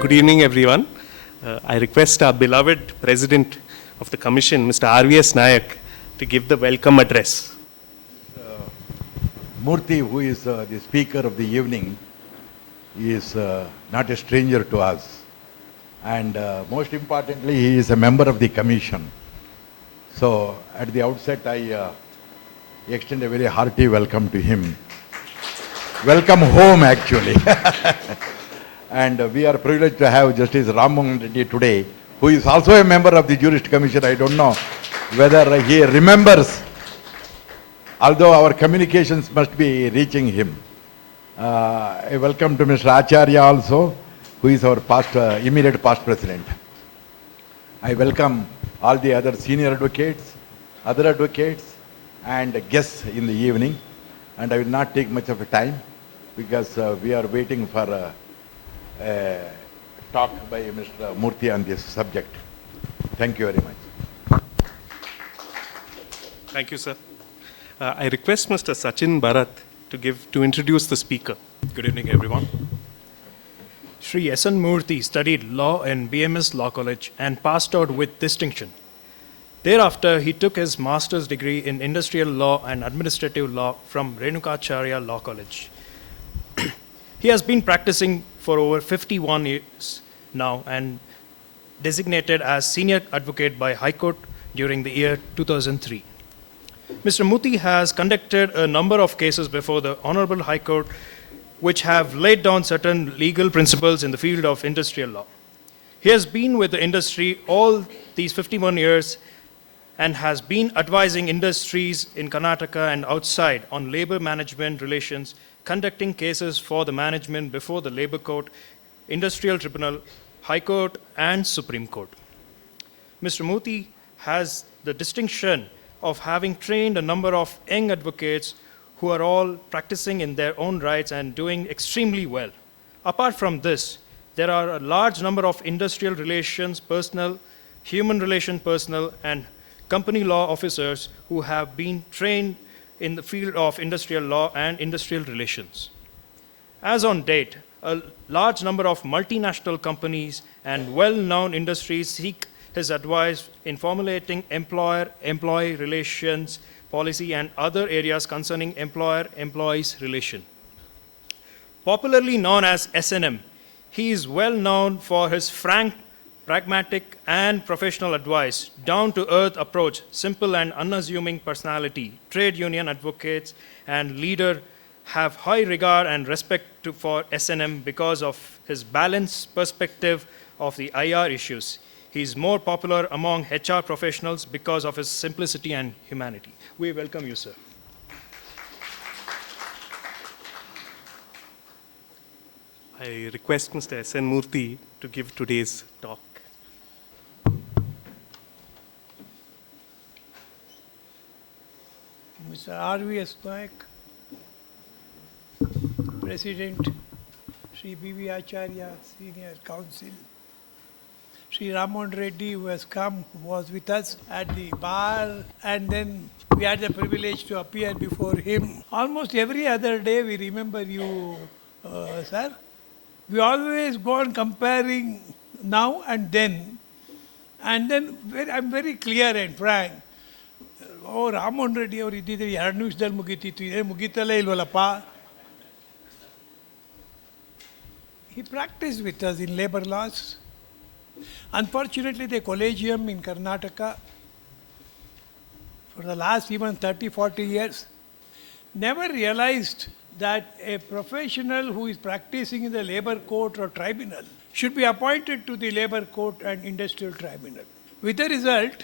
Good evening, everyone. I request our beloved President of the Commission, Mr. R.V.S. Nayak, to give the welcome address. Murthy, who is the speaker of the evening, is not a stranger to us. And most importantly, he is a member of the Commission. So at the outset, I extend a very hearty welcome to him. Welcome home, actually. And we are privileged to have Justice Ramohan Reddy today, who is also a member of the Jurist Commission. I don't know whether he remembers, although our communications must be reaching him. A welcome to Mr. Acharya also, who is our immediate past president. I welcome all the other senior advocates, other advocates, and guests in the evening. And I will not take much of a time because we are waiting for a talk by Mr. Murthy on this subject. Thank you very much. Thank you, sir. I request Mr. Sachin Bharat to introduce the speaker. Good evening, everyone. Shri S N Murthy studied law in BMS Law College and passed out with distinction. Thereafter, he took his master's degree in industrial law and administrative law from Renukacharya Law College. He has been practicing for over 51 years now and designated as senior advocate by High Court during the year 2003. Mr. Murthy has conducted a number of cases before the Honorable High Court which have laid down certain legal principles in the field of industrial law. He has been with the industry all these 51 years and has been advising industries in Karnataka and outside on labor management relations, conducting cases for the management before the Labor Court, Industrial Tribunal, High Court, and Supreme Court. Mr. Murthy has the distinction of having trained a number of young advocates who are all practicing in their own rights and doing extremely well. Apart from this, there are a large number of industrial relations personnel, human relations personnel, and company law officers who have been trained in the field of industrial law and industrial relations. As on date, a large number of multinational companies and well-known industries seek his advice in formulating employer-employee relations policy and other areas concerning employer-employees relation. Popularly known as S&M, he is well known for his frank, pragmatic, and professional advice, down-to-earth approach, simple and unassuming personality. Trade union advocates and leader have high regard and respect for S&M because of his balanced perspective of the IR issues. He is more popular among HR professionals because of his simplicity and humanity. We welcome you, sir. I request Mr. S. N. Murthy to give today's talk. Mr. R.V.S. Nayak, President, Shri B.V. Acharya, Senior Counsel, Shri Ramohan Reddy, who has come, was with us at the bar, and then we had the privilege to appear before him. Almost every other day we remember you, sir. We always go on comparing now and then I'm very clear and frank. Ramohan Reddy ಅವರು ಇದ್ದಿದ್ರೆ 2 ನಿಮಿಷದಲ್ಲಿ ಮುಗೀತಿತ್ತು, ಇದೇ ಮುಗೀತಲ್ಲೇ ಇಲ್ವಲ್ಲಪ್ಪ. He practiced with us in labor laws. Unfortunately, the collegium in Karnataka, for the last even 30-40 years, never realized that a professional who is practicing in the labor court or tribunal should be appointed to the labor court and industrial tribunal. With the result,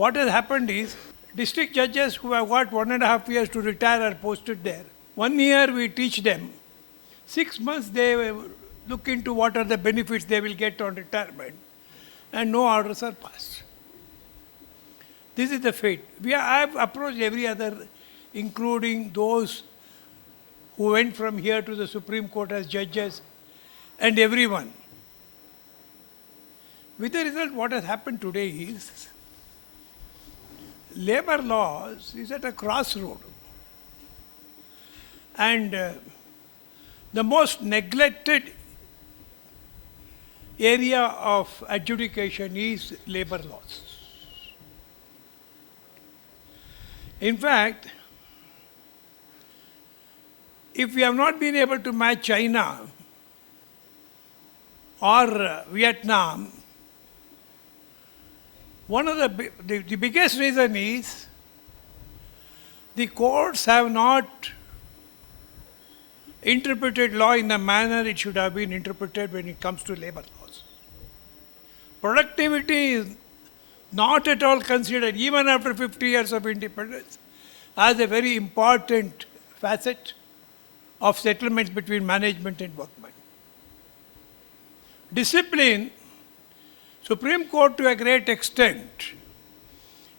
what has happened is, district judges who have got 1.5 years to retire are posted there. 1 year we teach them. 6 months they look into what are the benefits they will get on retirement, and no orders are passed. This is the fate. I have approached every other, including those who went from here to the Supreme Court as judges, and everyone. With the result, what has happened today is, labor laws is at a crossroad. And the most neglected area of adjudication is labor laws. In fact, if we have not been able to match China or Vietnam, one of the biggest reason is the courts have not interpreted law in the manner it should have been interpreted when it comes to labor laws. Productivity is not at all considered, even after 50 years of independence, as a very important facet of settlements between management and workmen. Discipline, Supreme Court to a great extent,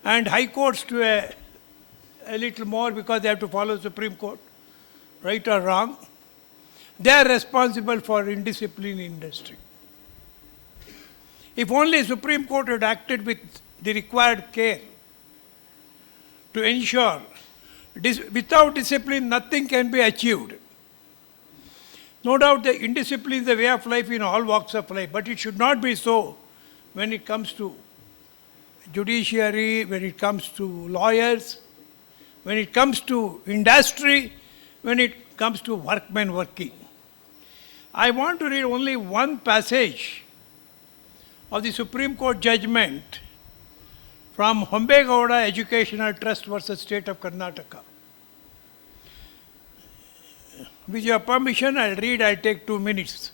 and High Courts to a little more because they have to follow Supreme Court, right or wrong, they are responsible for indiscipline in industry. If only Supreme Court had acted with the required care to ensure without discipline nothing can be achieved. No doubt the indiscipline is the way of life in all walks of life, but it should not be so when it comes to judiciary, when it comes to lawyers, when it comes to industry, when it comes to workmen working. I want to read only one passage of the Supreme Court judgment from Hombegowda Educational Trust versus State of Karnataka. With your permission, I'll take 2 minutes.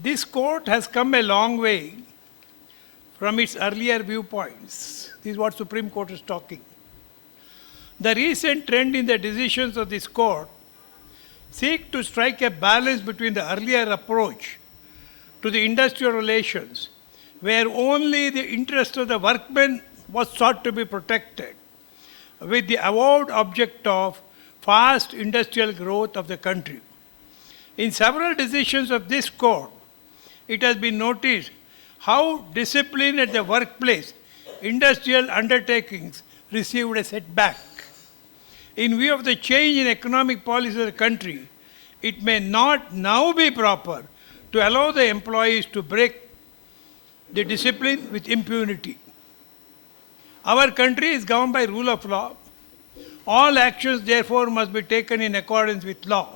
This court has come a long way from its earlier viewpoints. This is what Supreme Court is talking. The recent trend in the decisions of this court seek to strike a balance between the earlier approach to the industrial relations, where only the interest of the workmen was sought to be protected, with the avowed object of fast industrial growth of the country. In several decisions of this court, it has been noticed how discipline at the workplace, industrial undertakings received a setback. In view of the change in economic policy of the country, it may not now be proper to allow the employees to break the discipline with impunity. Our country is governed by rule of law. All actions, therefore, must be taken in accordance with law.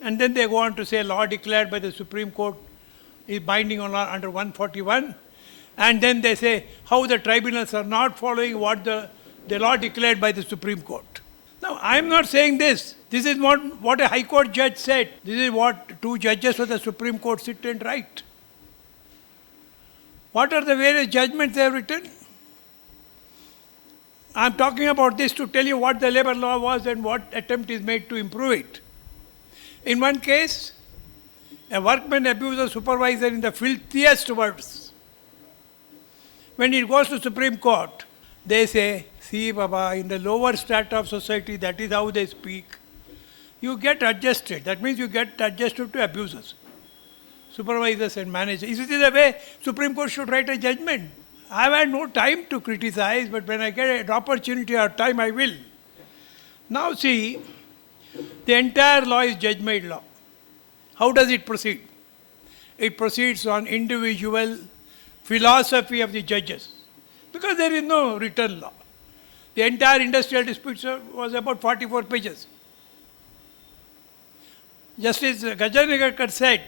And then they go on to say law declared by the Supreme Court is binding on law under 141. And then they say how the tribunals are not following what the law declared by the Supreme Court. Now, I am not saying this. This is what a High Court judge said. This is what 2 judges of the Supreme Court sit and write. What are the various judgments they have written? I am talking about this to tell you what the labor law was and what attempt is made to improve it. In one case, a workman abused a supervisor in the filthiest words. When it goes to Supreme Court, they say, see Baba, in the lower strata of society, that is how they speak. You get adjusted. That means you get adjusted to abusers, supervisors and managers. Is this the way Supreme Court should write a judgment? I have had no time to criticize, but when I get an opportunity or time, I will. Now see, the entire law is judge-made law. How does it proceed? It proceeds on individual philosophy of the judges, because there is no written law. The entire industrial dispute was about 44 pages. Justice Gajanegekar said,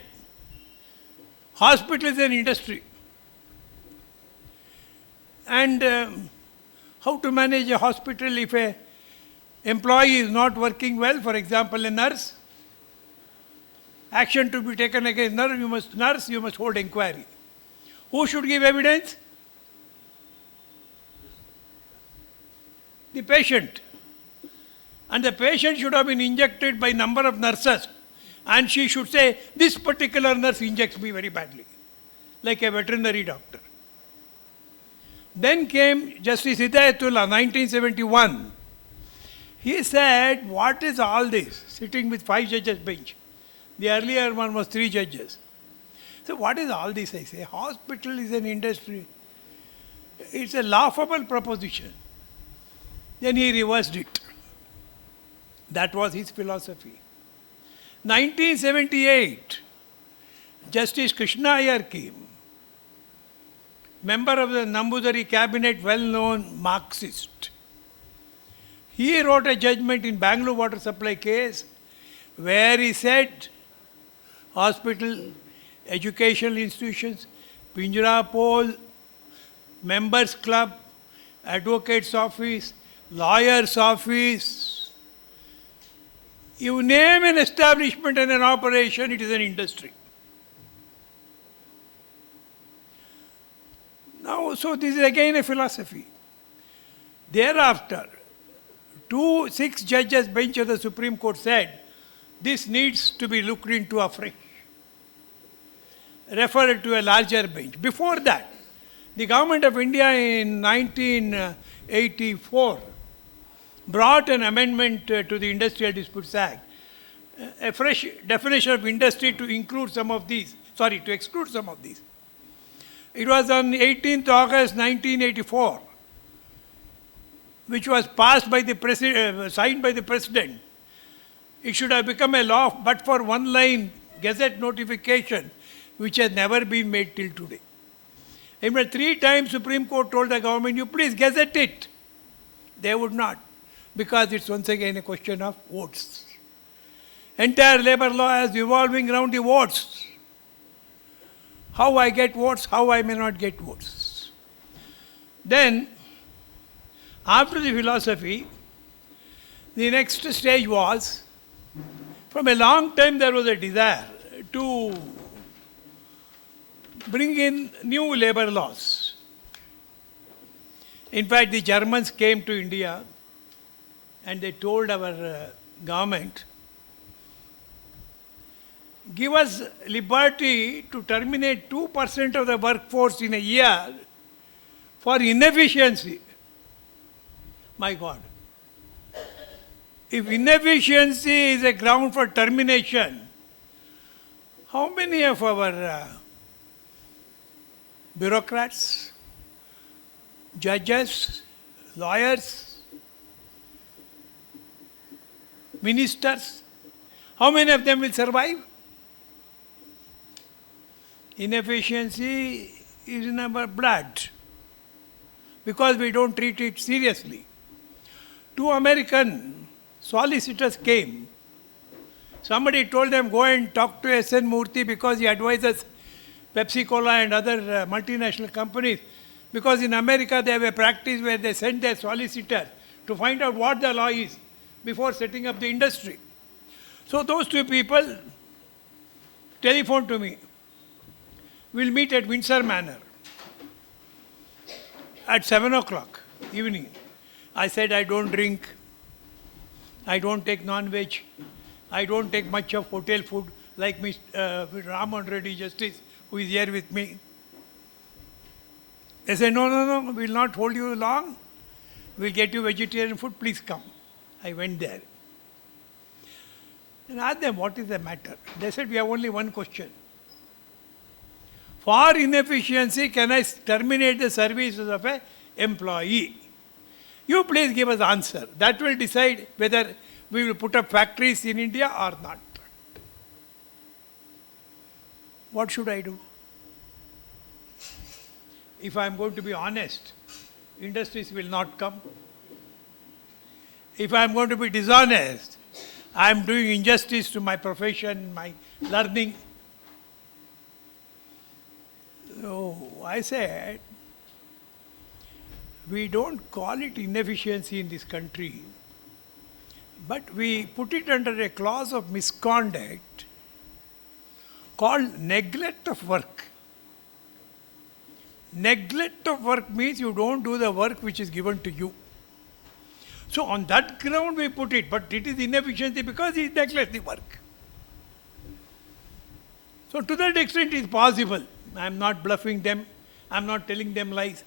hospital is an industry. And how to manage a hospital if a employee is not working well, for example, a nurse. Action to be taken against nurse, you must hold inquiry. Who should give evidence? The patient. And the patient should have been injected by number of nurses. And she should say, this particular nurse injects me very badly, like a veterinary doctor. Then came Justice Hidayatullah, 1971. He said, what is all this? Sitting with 5 judges bench. The earlier one was 3 judges. So what is all this? I say, hospital is an industry. It's a laughable proposition. Then he reversed it. That was his philosophy. 1978, Justice Krishna Iyer came, member of the Nambudari cabinet, well-known Marxist. He wrote a judgment in Bangalore water supply case where he said hospital, educational institutions, Pinjara poll, members club, advocate's office, lawyer's office, you name an establishment and an operation, it is an industry. Now, so this is again a philosophy. Thereafter, 6 judges bench of the Supreme Court said, this needs to be looked into afresh. Referred to a larger bench. Before that, the government of India in 1984 brought an amendment to the Industrial Disputes Act, a fresh definition of industry to include some of these, to exclude some of these. It was on 18th August 1984, which was passed by the signed by the President. It should have become a law, but for one line Gazette notification, which has never been made till today. In fact, 3 times Supreme Court told the government, you please gazette it. They would not, because it's once again a question of votes. Entire labor law is revolving around the votes. How I get votes, how I may not get votes. Then, after the philosophy, the next stage was, from a long time there was a desire to bring in new labor laws. In fact, the Germans came to India and they told our government, give us liberty to terminate 2% of the workforce in a year for inefficiency. My God. If inefficiency is a ground for termination, how many of our bureaucrats, judges, lawyers, ministers, how many of them will survive? Inefficiency is in our blood because we don't treat it seriously. 2 American solicitors came. Somebody told them, go and talk to S N Murthy because he advises Pepsi Cola and other multinational companies. Because in America they have a practice where they send their solicitor to find out what the law is before setting up the industry. So those 2 people telephoned to me. We'll meet at Windsor Manor at 7 o'clock evening. I said, I don't drink, I don't take non-veg, I don't take much of hotel food like Mr. Raman Reddy Justice, who is here with me. They said, no, we'll not hold you long. We'll get you vegetarian food, please come. I went there. And asked them, what is the matter? They said, we have only one question. For inefficiency, can I terminate the services of an employee? You please give us answer. That will decide whether we will put up factories in India or not. What should I do? If I am going to be honest, industries will not come. If I am going to be dishonest, I am doing injustice to my profession, my learning. So I said, we don't call it inefficiency in this country, but we put it under a clause of misconduct called neglect of work. Neglect of work means you don't do the work which is given to you. So on that ground we put it, but it is inefficiency because he neglects the work. So to that extent it is possible. I am not bluffing them, I am not telling them lies.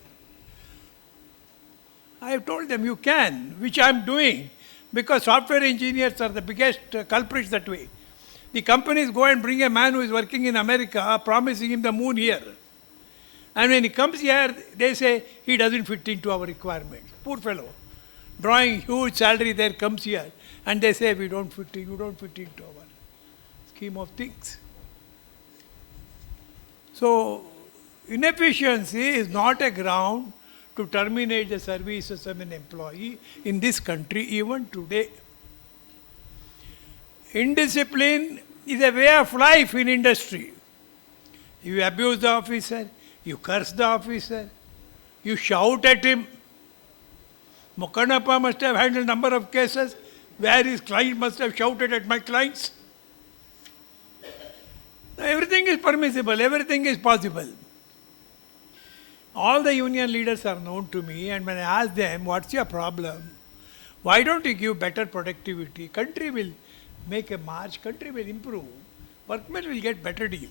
I have told them you can, which I am doing, because software engineers are the biggest culprits that way. The companies go and bring a man who is working in America, promising him the moon here. And when he comes here, they say he doesn't fit into our requirements. Poor fellow. Drawing huge salary there, comes here, and they say you don't fit into our scheme of things. So, inefficiency is not a ground to terminate the services of an employee in this country even today. Indiscipline is a way of life in industry. You abuse the officer, you curse the officer, you shout at him. Mukannappa must have handled number of cases where his client must have shouted at my clients. Everything is permissible, everything is possible. All the union leaders are known to me, and when I ask them, what's your problem? Why don't you give better productivity? Country will make a march, country will improve, workmen will get better deal.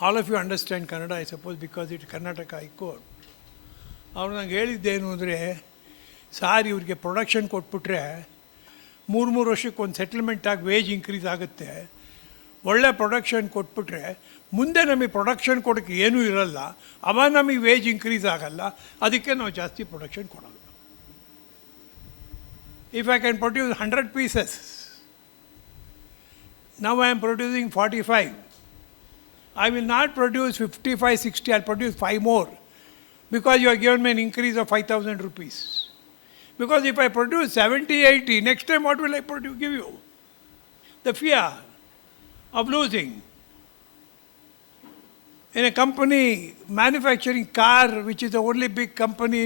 All of you understand Kannada, I suppose, because it's Karnataka High Court. ಅವ್ರು ನಂಗೆ ಹೇಳಿದ್ದೇನು ಅಂದರೆ, sir ಇವ್ರಿಗೆ production ಕೊಟ್ಬಿಟ್ರೆ 3 ವರ್ಷಕ್ಕೆ ಒಂದು settlement ಆಗಿ wage increase ಆಗುತ್ತೆ, ಒಳ್ಳೆ ಪ್ರೊಡಕ್ಷನ್ ಕೊಟ್ಬಿಟ್ರೆ ಮುಂದೆ ನಮಗೆ ಪ್ರೊಡಕ್ಷನ್ ಕೊಡೋಕ್ಕೆ ಏನೂ ಇರಲ್ಲ, ಅವಾಗ ನಮಗೆ ವೇಜ್ ಇನ್ಕ್ರೀಸ್ ಆಗಲ್ಲ, ಅದಕ್ಕೆ ನಾವು ಜಾಸ್ತಿ ಪ್ರೊಡಕ್ಷನ್ ಕೊಡೋಲ್ಲ. If I can produce 100 pieces, now I am producing 45. I will not produce 55, 60, I'll produce 5 more. Because you have given me an increase of 5,000 rupees. Because if I produce 70, 80, next time what will I give you? The fear of losing. In a company manufacturing car, which is the only big company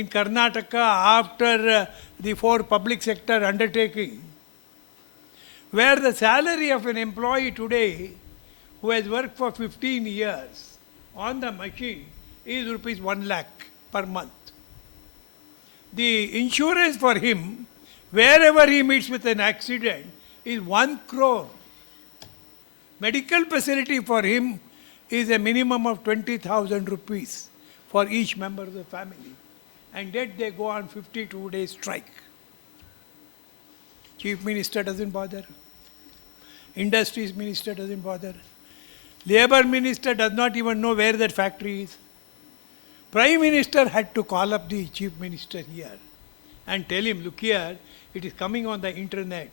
in Karnataka after the 4 public sector undertaking, where the salary of an employee today who has worked for 15 years on the machine is rupees 1 lakh per month. The insurance for him, wherever he meets with an accident, is 1 crore. Medical facility for him is a minimum of 20,000 rupees for each member of the family. And yet they go on 52 days strike. Chief Minister doesn't bother. Industries Minister doesn't bother. Labor Minister does not even know where that factory is. Prime Minister had to call up the Chief Minister here and tell him, look here, it is coming on the internet.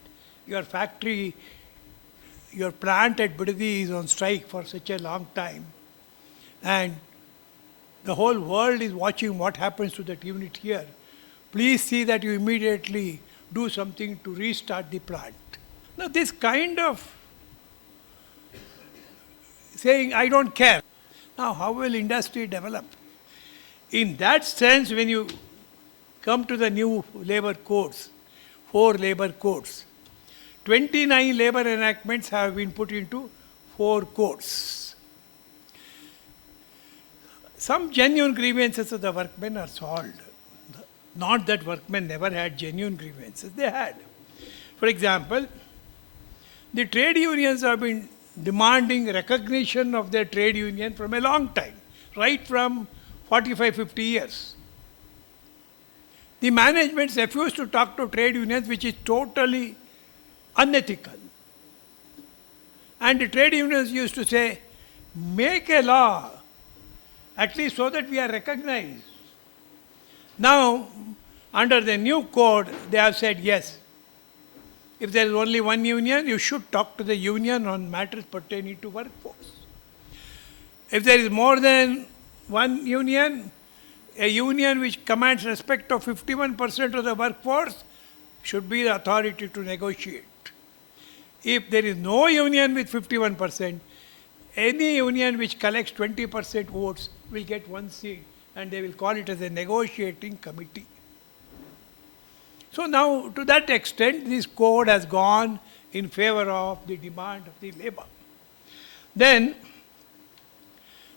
Your factory, your plant at Bidadi is on strike for such a long time. And the whole world is watching what happens to that unit here. Please see that you immediately do something to restart the plant. Now this kind of saying, I don't care. Now how will industry develop? In that sense, when you come to the new labor codes, 4 labor codes, 29 labor enactments have been put into 4 codes. Some genuine grievances of the workmen are solved. Not that workmen never had genuine grievances, they had. For example, the trade unions have been demanding recognition of their trade union from a long time, right from 45, 50 years. The managements refuse to talk to trade unions, which is totally unethical. And the trade unions used to say, make a law, at least so that we are recognized. Now, under the new code, they have said yes. If there is only one union, you should talk to the union on matters pertaining to workforce. If there is more than one union, a union which commands respect of 51% of the workforce should be the authority to negotiate. If there is no union with 51%, any union which collects 20% votes will get 1 seat, and they will call it as a negotiating committee. So now, to that extent, this code has gone in favor of the demand of the labor. Then,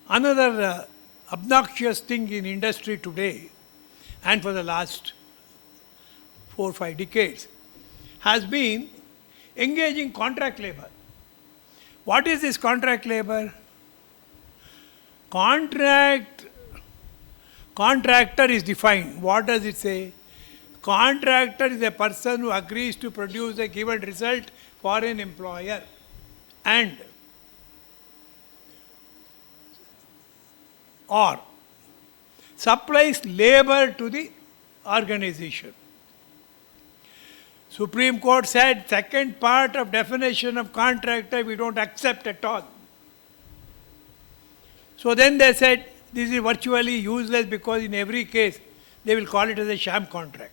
another obnoxious thing in industry today, and for the last 4 or 5 decades, has been engaging contract labor. What is this contract labor? Contractor is defined. What does it say? Contractor is a person who agrees to produce a given result for an employer and or supplies labor to the organization. Supreme Court said second part of definition of contractor we don't accept at all. So then they said, this is virtually useless because in every case they will call it as a sham contract.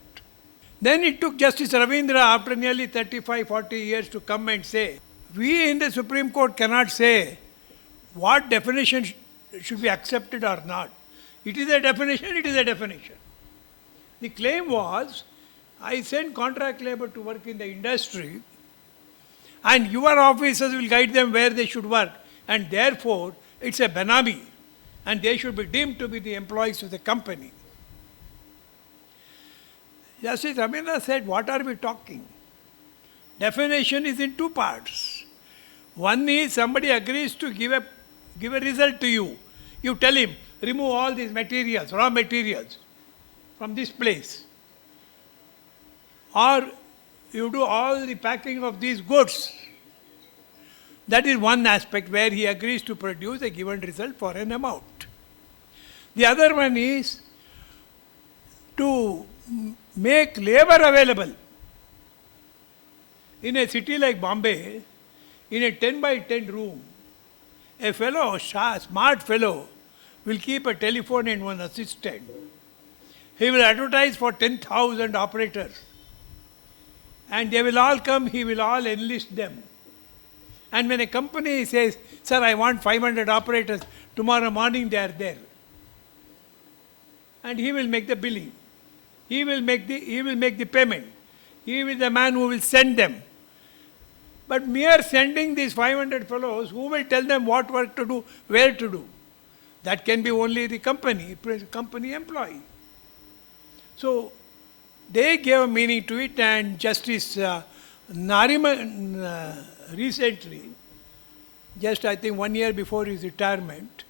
Then it took Justice Ravindra after nearly 35, 40 years to come and say, we in the Supreme Court cannot say what definition should be accepted or not. It is a definition, it is a definition. The claim was, I send contract labor to work in the industry and your officers will guide them where they should work, and therefore it's a benami and they should be deemed to be the employees of the company. Justice Ravindra said, what are we talking? Definition is in two parts. One is somebody agrees to give a result to you. You tell him, remove all these materials, raw materials from this place. Or you do all the packing of these goods. That is one aspect where he agrees to produce a given result for an amount. The other one is to make labor available. In a city like Bombay, in a 10 by 10 room, a fellow, smart fellow, will keep a telephone and one assistant. He will advertise for 10,000 operators. And they will all come, he will all enlist them. And when a company says, sir, I want 500 operators, tomorrow morning they are there. And he will make the billing. He will make the payment. He will be the man who will send them. But mere sending these 500 fellows, who will tell them what work to do, where to do? That can be only the company employee. So they gave meaning to it, and Justice Nariman recently, just I think 1 year before his retirement,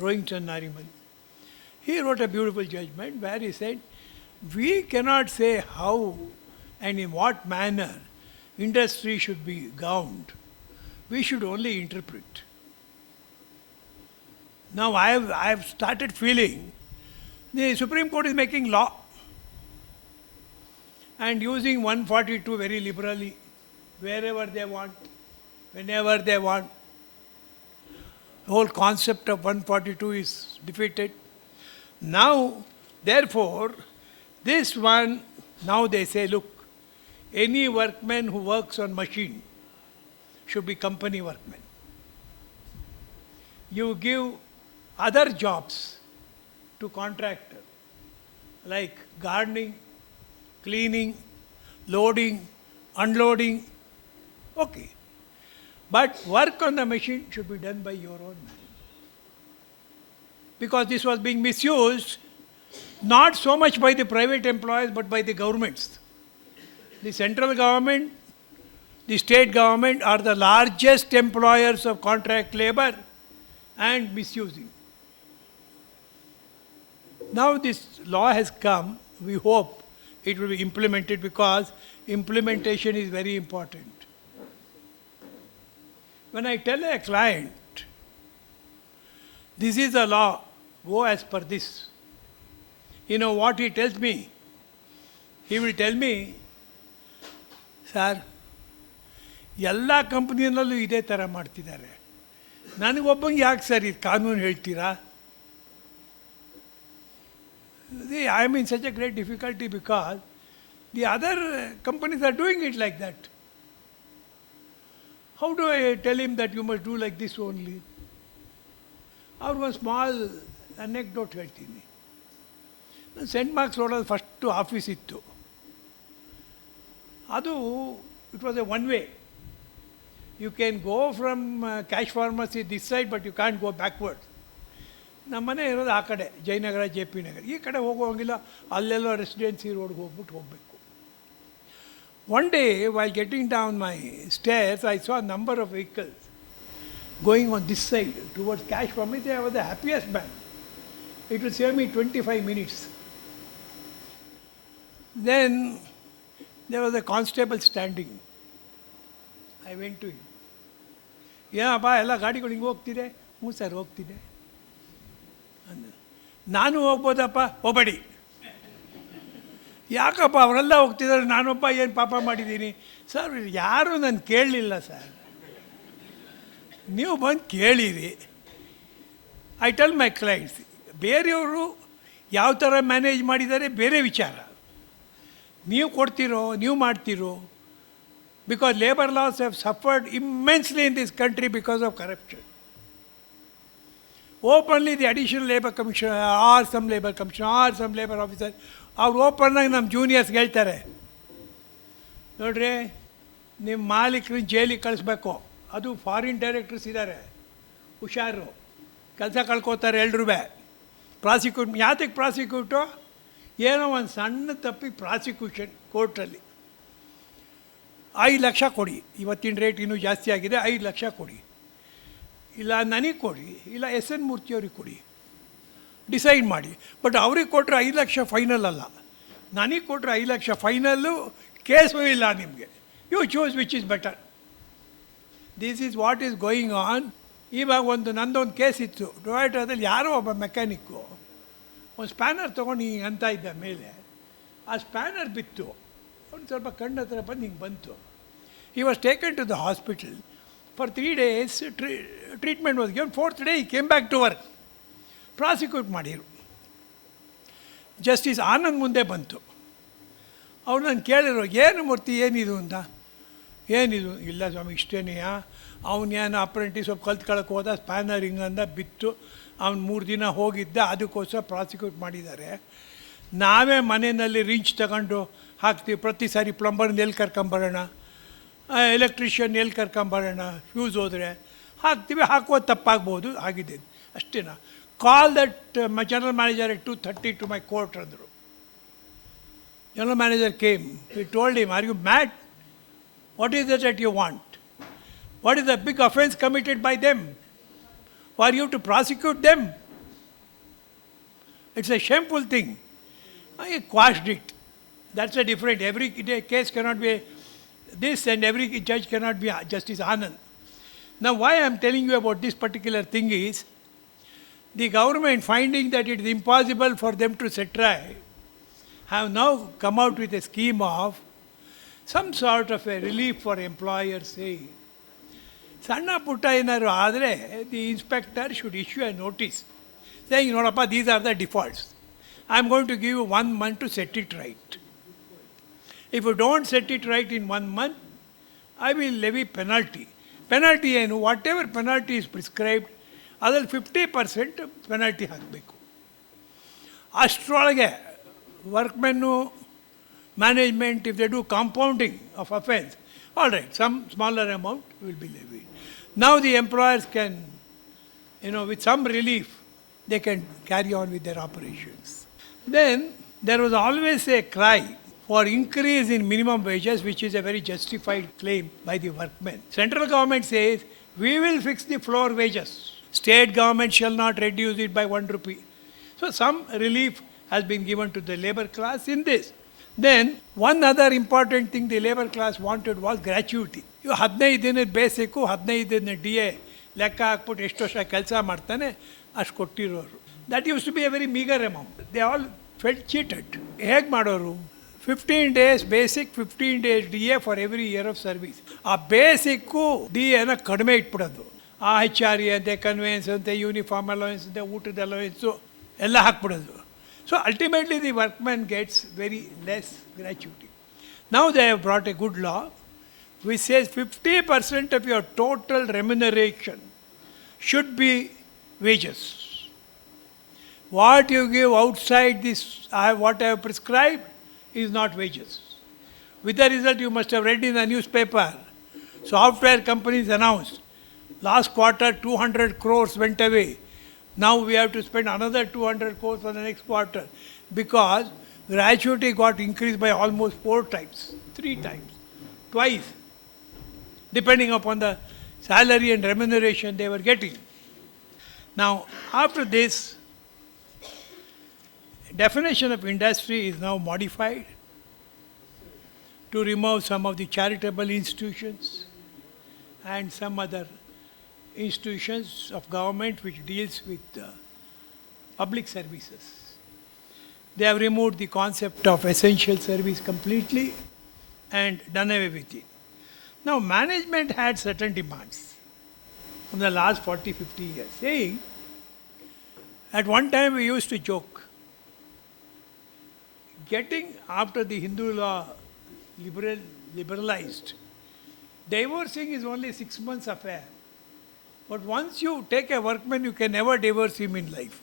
Rohington Nariman, he wrote a beautiful judgment where he said, we cannot say how and in what manner industry should be gowned. We should only interpret. Now I have started feeling the Supreme Court is making law and using 142 very liberally, wherever they want, whenever they want. The whole concept of 142 is defeated. Now, therefore, this one, now they say, look, any workman who works on machine should be company workman. You give other jobs to contractor, like gardening, cleaning, loading, unloading, okay. But work on the machine should be done by your own man. Because this was being misused, not so much by the private employers, but by the governments. The central government, the state government are the largest employers of contract labor and misusing. Now this law has come, we hope it will be implemented, because implementation is very important. When I tell a client, this is the law, go as per this. You know what he tells me? He will tell me, sir, ಎಲ್ಲ ಕಂಪ್ನಿಯಲ್ಲೂ ಇದೇ ಥರ ಮಾಡ್ತಿದ್ದಾರೆ, ನನಗೊಬ್ಬಂಗೆ ಯಾಕೆ sir ಇದು ಕಾನೂನು ಹೇಳ್ತೀರಾ? I am in such a great difficulty because the other companies are doing it like that. How do I tell him that you must do like this only? One small anecdote ಹೇಳ್ತೀನಿ. Scent marks ರೋಡಲ್ಲಿ first office ಇತ್ತು. ಅದು it was A one way. You can go from cash pharmacy this side, but you can't go backward. ನಮ್ಮ ಮನೆ ಇರೋದು ಆ ಕಡೆ, Jayanagar, J P ನಗರ. ಈ ಕಡೆ ಹೋಗೋಂಗಿಲ್ಲ, ಅಲ್ಲೆಲ್ಲೋ ರೆಸಿಡೆನ್ಸಿ ರೋಡ್ಗೆ ಹೋಗ್ಬೇಕು. One day, while getting down my stairs, I saw a number of vehicles going on this side towards cash pharmacy. I was the happiest man. It will save me 25 minutes. Then there was a constable standing. I went to him. ಏನಪ್ಪ ಎಲ್ಲ ಗಾಡಿಗಳು ಹಿಂಗೆ ಹೋಗ್ತಿದೆ? ಹ್ಞೂ sir ಹೋಗ್ತಿದೆ. ನಾನು ಹೋಗ್ಬೋದಪ್ಪ? ಹೋಗಬೇಡಿ. ಯಾಕಪ್ಪ ಅವರೆಲ್ಲ ಹೋಗ್ತಿದ್ದಾರೆ, ನಾನೊಬ್ಬ ಏನು ಪಾಪ ಮಾಡಿದ್ದೀನಿ? ಸರ್ ಯಾರೂ ನಾನು ಕೇಳಲಿಲ್ಲ ಸರ್, ನೀವು ಬಂದು ಕೇಳಿರಿ. ಐ ಟೆಲ್ ಮೈ ಕ್ಲೈಂಟ್ಸ್, ಬೇರೆಯವರು ಯಾವ ಥರ ಮ್ಯಾನೇಜ್ ಮಾಡಿದ್ದಾರೆ ಬೇರೆ ವಿಚಾರ, ನೀವು ಕೊಡ್ತೀರೋ ನೀವು ಮಾಡ್ತೀರೋ. Because labour laws have suffered immensely in this country because of corruption. Openly the additional labour commissioner are some labour commissioner are some labour officer ಅವ್ರು ಓಪನ್ನಾಗಿ ನಮ್ಮ ಜೂನಿಯರ್ಸ್ಗೆ ಹೇಳ್ತಾರೆ, ನೋಡ್ರಿ ನಿಮ್ಮ ಮಾಲೀಕರನ್ನ ಜೈಲಿಗೆ ಕಳಿಸ್ಬೇಕು, ಅದು ಫಾರಿನ್ ಡೈರೆಕ್ಟರ್ಸ್ ಇದ್ದಾರೆ, ಹುಷಾರು, ಕೆಲಸ ಕಳ್ಕೋತಾರೆ ಎಲ್ರೂ. ಪ್ರಾಸಿಕ್ಯೂಟ್ ಯಾತಕ್ಕೆ ಪ್ರಾಸಿಕ್ಯೂಟು? ಏನೋ ಒಂದು ಸಣ್ಣ ತಪ್ಪಿಗೆ ಪ್ರಾಸಿಕ್ಯೂಷನ್ ಕೋರ್ಟಲ್ಲಿ 5 ಲಕ್ಷ ಕೊಡಿ, ಇವತ್ತಿನ ರೇಟ್ ಇನ್ನೂ ಜಾಸ್ತಿ ಆಗಿದೆ, 5 ಲಕ್ಷ ಕೊಡಿ, ಇಲ್ಲ ನನಗೆ ಕೊಡಿ, ಇಲ್ಲ ಎಸ್ ಎನ್ ಮೂರ್ತಿ ಅವ್ರಿಗೆ ಕೊಡಿ, ಡಿಸೈಡ್ ಮಾಡಿ. ಬಟ್ ಅವ್ರಿಗೆ ಕೊಟ್ಟರೆ 5 ಲಕ್ಷ ಫೈನಲ್ ಅಲ್ಲ, ನನಗೆ ಕೊಟ್ಟರೆ 5 ಲಕ್ಷ ಫೈನಲ್ಲು, ಕೇಸೂ ಇಲ್ಲ ನಿಮಗೆ, you choose which is better. This is what is going on. ಇವಾಗ ನಂದೊಂದು ಕೇಸ್ ಇತ್ತು ಟೊಯೋಟಾದಲ್ಲಿ, ಯಾರೋ ಒಬ್ಬ ಮೆಕ್ಯಾನಿಕ್ಕು ಒಂದು ಸ್ಪ್ಯಾನರ್ ತೊಗೊಂಡು ಹಿಂಗೆ ಅಂತ ಇದ್ದ ಮೇಲೆ, ಆ ಸ್ಪ್ಯಾನರ್ ಬಿತ್ತು, ಅವ್ನು ಸ್ವಲ್ಪ ಕಣ್ಣು ಹತ್ರ ಬಂದು ಹಿಂಗೆ ಬಂತು. He was taken to the hospital for 3 days, treatment was given. 4th day he came back to work. Prosecute ಮಾಡಿರು. ಜಸ್ಟಿಸ್ ಆನಂದ್ ಮುಂದೆ ಬಂತು. ಅವ್ರು ನಾನು ಕೇಳಿರೋ, ಏನು ಮೂರ್ತಿ ಏನಿದು ಅಂತ. ಏನಿದು? ಇಲ್ಲ ಸ್ವಾಮಿ ಇಷ್ಟೇನೆಯಾ, ಅವನೇನು ಅಪ್ರೆಂಟಿಸ್ ಸ್ವಲ್ಪ ಕಲ್ತ್ಕೊಳ್ಳೋಕೆ ಹೋದ, ಸ್ಪ್ಯಾನರ್ ಹಿಂಗಂದ ಬಿತ್ತು, ಅವ್ನು 3 ದಿನ ಹೋಗಿದ್ದ, ಅದಕ್ಕೋಸ್ಕರ ಪ್ರಾಸಿಕ್ಯೂಟ್ ಮಾಡಿದ್ದಾರೆ. ನಾವೇ ಮನೆಯಲ್ಲಿ ರಿಂಚ್ ತಗೊಂಡು ಹಾಕ್ತೀವಿ, ಪ್ರತಿ ಸಾರಿ ಪ್ಲಂಬರ್ನ ಎಲ್ಲಿ ಕರ್ಕೊಂಬರೋಣ, ಎಲೆಕ್ಟ್ರಿಷಿಯನ್ ಎಲ್ಲಿ ಕರ್ಕೊಂಬರೋಣ, ಫ್ಯೂಸ್ ಹೋದರೆ ಹಾಕ್ತೀವಿ, ಹಾಕೋದು ತಪ್ಪಾಗ್ಬೋದು, ಆಗಿದೆ ಅಷ್ಟೇನಾ. Call that general manager at 2:30 to my court ಅಂದರು. General manager came. We told him, are you mad? What is it that you want? What is the big offense committed by them? For you to prosecute them? It's a shameful thing. I quashed it. That's a different. Every case cannot be this, and every judge cannot be Justice Anand. Now, why I am telling you about this particular thing is, the government, finding that it is impossible for them to set trial, have now come out with a scheme of some sort of a relief for employers, saying, ಸಣ್ಣ ಪುಟ್ಟ ಏನಾದ್ರು ಆದರೆ the inspector should issue a notice saying, ನೋಡಪ್ಪ, these are the defaults, I am going to give you 1 month to set it right. If you don't set it right in 1 month, I will levy penalty. Penalty ಏನು? Whatever penalty is prescribed ಅದರಲ್ಲಿ 50% penalty ಹಾಕಬೇಕು. ಅಷ್ಟರೊಳಗೆ ವರ್ಕ್ಮೆನ್ನು, management, if they do compounding of offence, all right, some smaller amount will be levied. Now the employers can, with some relief, they can carry on with their operations. Then there was always a cry for increase in minimum wages, which is a very justified claim by the workmen. Central government says, we will fix the floor wages. State government shall not reduce it by 1 rupee. So some relief has been given to the labor class in this. Then one other important thing the labor class wanted was gratuity. You 15 ದಿನದ basic, 15 ದಿನ DA ಲೆಕ್ಕ ಹಾಕ್ಬಿಟ್ಟು ಎಷ್ಟು ವರ್ಷ ಕೆಲಸ ಮಾಡ್ತಾನೆ ಅಷ್ಟು ಕೊಟ್ಟಿರೋರು. That used to be a very meagre amount. They all felt cheated. ಹೇಗೆ ಮಾಡೋರು? 15 days basic, 15 days DA for every year of service. ಆ ಬೇಸಿಕ್ಕು DAನ ಕಡಿಮೆ ಇಟ್ಬಿಡೋದು. ಆ HRE ಅಂತೆ, ಕನ್ವೆನ್ಸ್ ಅಂತೆ, ಯೂನಿಫಾರ್ಮ್ ಅಲೋವೆನ್ಸ್ ಅಂತೆ, ಊಟದ ಅಲೋವೆನ್ಸು ಎಲ್ಲ ಹಾಕ್ಬಿಡೋದು. So ultimately the workman gets very less gratuity. Now they have brought a good law which says 50% of your total remuneration should be wages. What you give outside this, what I have prescribed, is not wages. With the result, you must have read in the newspaper, software companies announced, last quarter 200 crores went away. Now we have to spend another 200 crores for the next quarter, because gratuity got increased by almost 4 times, 3 times, twice, depending upon the salary and remuneration they were getting. Now, after this, definition of industry is now modified to remove some of the charitable institutions and some other institutions of government which deals with public services. They have removed the concept of essential service completely and done away with it. Now management had certain demands from the last 40-50 years, saying At one time we used to joke, getting after the Hindu law liberalized, divorcing is only 6 months affair. But once you take a workman, you can never divorce him in life.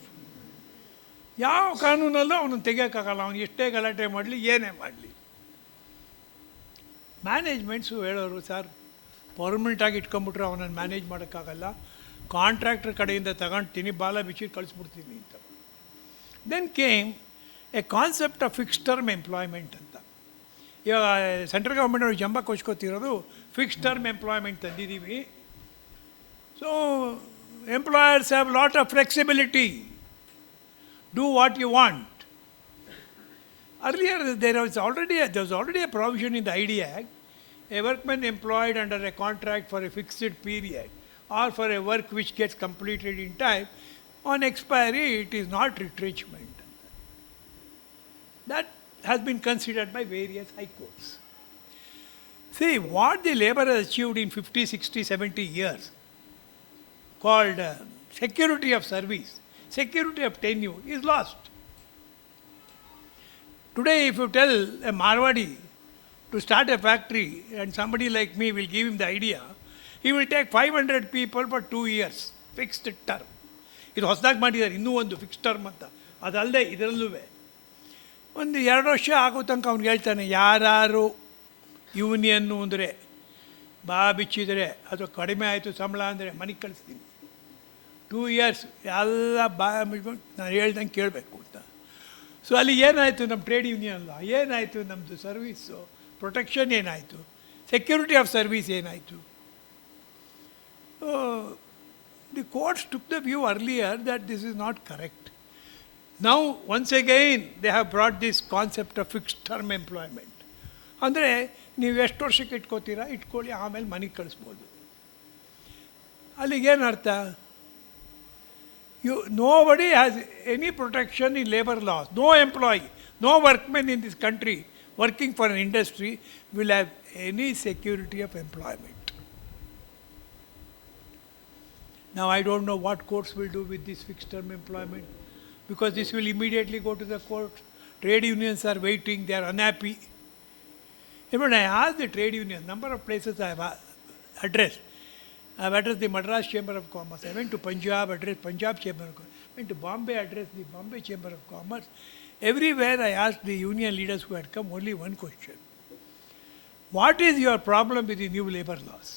ಯಾವ ಕಾನೂನಲ್ಲೂ ಅವನನ್ನು ತೆಗಿಯೋಕ್ಕಾಗಲ್ಲ, ಅವನು ಎಷ್ಟೇ ಗಲಾಟೆ ಮಾಡಲಿ ಏನೇ ಮಾಡಲಿ. Managements ಹೇಳೋರು, sir ಪರ್ಮನೆಂಟಾಗಿ ಇಟ್ಕೊಂಡ್ಬಿಟ್ರೆ ಅವನನ್ನು ಮ್ಯಾನೇಜ್ ಮಾಡೋಕ್ಕಾಗಲ್ಲ, ಕಾಂಟ್ರಾಕ್ಟರ್ ಕಡೆಯಿಂದ ತಗೊಂಡ್ತೀನಿ, ಬಾಲ ಬಿಚ್ಚಿ ಕಳಿಸ್ಬಿಡ್ತೀನಿ ಅಂತ. Then came a concept of fix term employment ಅಂತ. ಇವಾಗ ಸೆಂಟ್ರಲ್ ಗೌರ್ಮೆಂಟ್ ಜಂಬ ಕೊಚ್ಕೋತಿರೋದು ಫಿಕ್ಸ್ ಟರ್ಮ್ ಎಂಪ್ಲಾಯ್ಮೆಂಟ್ ತಂದಿದ್ದೀವಿ. So employers have lot of flexibility. Do what you want. Earlier, there was already a provision in the ID Act. A workman employed under a contract for a fixed period or for a work which gets completed in time, on expiry, it is not retrenchment. That has been considered by various high courts. See, what the labor has achieved in 50, 60, 70 years, called security of service, security of tenure, is lost. Today, if you tell a Marwadi to start a factory and somebody like me will give him the idea, he will take 500 people for 2 years, fixed term. ಇದು ಹೊಸದಾಗಿ ಮಾಡಿದ್ದಾರೆ, ಇನ್ನೂ ಒಂದು fix term ಅಂತ. ಅದಲ್ಲದೆ ಇದರಲ್ಲೂ ಒಂದು 2 ವರ್ಷ ಆಗೋ ತನಕ ಅವ್ನಿಗೆ ಹೇಳ್ತಾನೆ, ಯಾರು ಯೂನಿಯನ್ನು ಅಂದರೆ ಬಿಚ್ಚಿದರೆ ಅಥವಾ ಕಡಿಮೆ ಆಯಿತು ಸಂಬಳ ಅಂದರೆ ಮನೆಗೆ ಕಳಿಸ್ತೀನಿ. 2 years ಎಲ್ಲ ಮುಚ್ಕೊಂಡು ನಾನು ಹೇಳ್ದಂಗೆ ಕೇಳಬೇಕು ಅಂತ. ಸೊ ಅಲ್ಲಿ ಏನಾಯಿತು ನಮ್ಮ ಟ್ರೇಡ್ ಯೂನಿಯನ್ ಅಲ್ಲ, ಏನಾಯಿತು ನಮ್ಮದು ಸರ್ವೀಸು ಪ್ರೊಟೆಕ್ಷನ್ ಏನಾಯಿತು, ಸೆಕ್ಯೂರಿಟಿ ಆಫ್ ಸರ್ವೀಸ್ ಏನಾಯಿತು. The courts took the view earlier that this is not correct. Now once again they have brought this concept of fixed term employment. ಅಂದರೆ ನೀವು ಎಷ್ಟು ವರ್ಷಕ್ಕೆ ಇಟ್ಕೋತೀರಾ ಇಟ್ಕೊಳ್ಳಿ, ಆಮೇಲೆ ಮನೆಗೆ ಕಳಿಸ್ಬೋದು. ಅಲ್ಲಿಗೇನು ಅರ್ಥ? Nobody has any protection in labor laws. No employee, no workman in this country working for an industry will have any security of employment. Now I don't know what courts will do with this fixed term employment, because this will immediately go to the court. Trade unions are waiting, they are unhappy. Even I asked the trade union, number of places I have addressed. I have addressed the Madras Chamber of Commerce. I went to Punjab, addressed Punjab Chamber of Commerce. Went to Bombay, addressed the Bombay Chamber of Commerce. Everywhere I asked the union leaders who had come only one question. What is your problem with the new labor laws?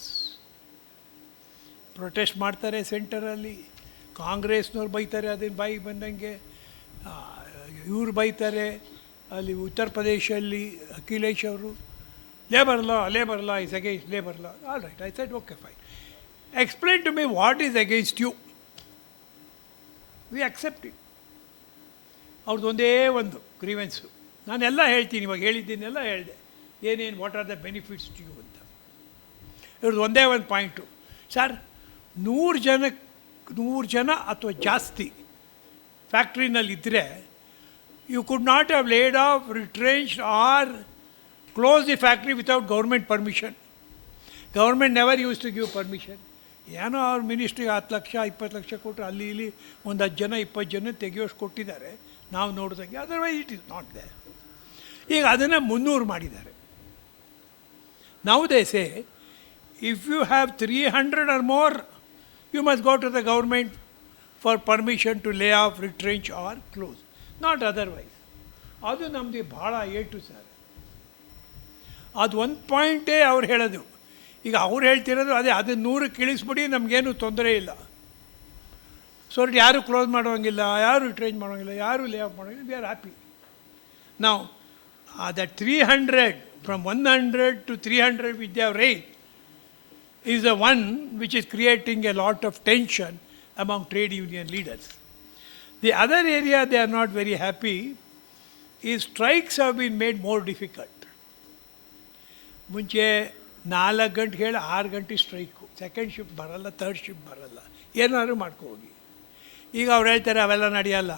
Protest ಮಾಡ್ತಾರೆ ಸೆಂಟರಲ್ಲಿ, ಕಾಂಗ್ರೆಸ್ನವ್ರು ಬೈತಾರೆ, ಅದನ್ನು ಬಾಯಿಗೆ ಬಂದಂಗೆ ಇವ್ರು ಬೈತಾರೆ. ಅಲ್ಲಿ ಉತ್ತರ ಪ್ರದೇಶಲ್ಲಿ ಅಖಿಲೇಶ್ ಅವರು labour law is against labour law. All right, I said okay fine. Explain to me what is against you. We accept it. ಅವ್ರದ್ದು ಒಂದೇ ಒಂದು ಗ್ರೀವೆನ್ಸು. ನಾನೆಲ್ಲ ಹೇಳ್ತೀನಿ, ಇವಾಗ ಹೇಳಿದ್ದೀನೆಲ್ಲ ಹೇಳಿದೆ, ಏನೇನು what are the benefits to you ಅಂತ. ಇವ್ರದ್ದು ಒಂದೇ ಒಂದು ಪಾಯಿಂಟು, ಸರ್ 100 ಜನ ಅಥವಾ ಜಾಸ್ತಿ ಫ್ಯಾಕ್ಟ್ರಿನಲ್ಲಿದ್ದರೆ you could not have laid off, retrenched or close the factory without government permission. Government never use to give permission. ಏನೋ ಅವ್ರ ಮಿನಿಸ್ಟ್ರಿಗೆ 10 ಲಕ್ಷ 20 ಲಕ್ಷ ಕೊಟ್ಟರು, ಅಲ್ಲಿ ಇಲ್ಲಿ ಒಂದು 10 ಜನ 20 ಜನ ತೆಗೆಯೋಷ್ಟು ಕೊಟ್ಟಿದ್ದಾರೆ ನಾವು ನೋಡಿದಂಗೆ. Otherwise it is not there. ಈಗ ಅದನ್ನು 300 ಮಾಡಿದ್ದಾರೆ. Now they say if you have 300 or more, you must go to the government for permission to lay off, retrench or close, not otherwise. ಅದು ನಮ್ಮದು ಭಾಳ ಏಟು ಸರ್. ಅದು ಒಂದು ಪಾಯಿಂಟೇ ಅವ್ರು ಹೇಳೋದು. ಈಗ ಅವ್ರು ಹೇಳ್ತಿರೋದು ಅದೇ, ಅದು 100 ಇಳಿಸ್ಬಿಡಿ, ನಮಗೇನು ತೊಂದರೆ ಇಲ್ಲ. ಸೊ ಯಾರು ಕ್ಲೋಸ್ ಮಾಡೋಂಗಿಲ್ಲ, ಯಾರು ರಿಟ್ರೆಂಚ್ ಮಾಡೋಂಗಿಲ್ಲ, ಯಾರು ಲೇ ಆಫ್ ಮಾಡೋಂಗಿಲ್ಲ. We are happy. ನಾವು that 300, from 100 to 300 which they have raised, is the one which is creating a lot of tension among trade union leaders. The other area they are not very happy is strikes have been made more difficult. ಮುಂಚೆ 4 ಗಂಟೆ ಹೇಳಿ 6 ಗಂಟೆ strike, second shift ಬರಲ್ಲ, third shift ಬರಲ್ಲ, ಏನಾದ್ರು ಮಾಡ್ಕೋಗಿ. ಈಗ ಅವ್ರು ಹೇಳ್ತಾರೆ ಅವೆಲ್ಲ ನಡೆಯಲ್ಲ.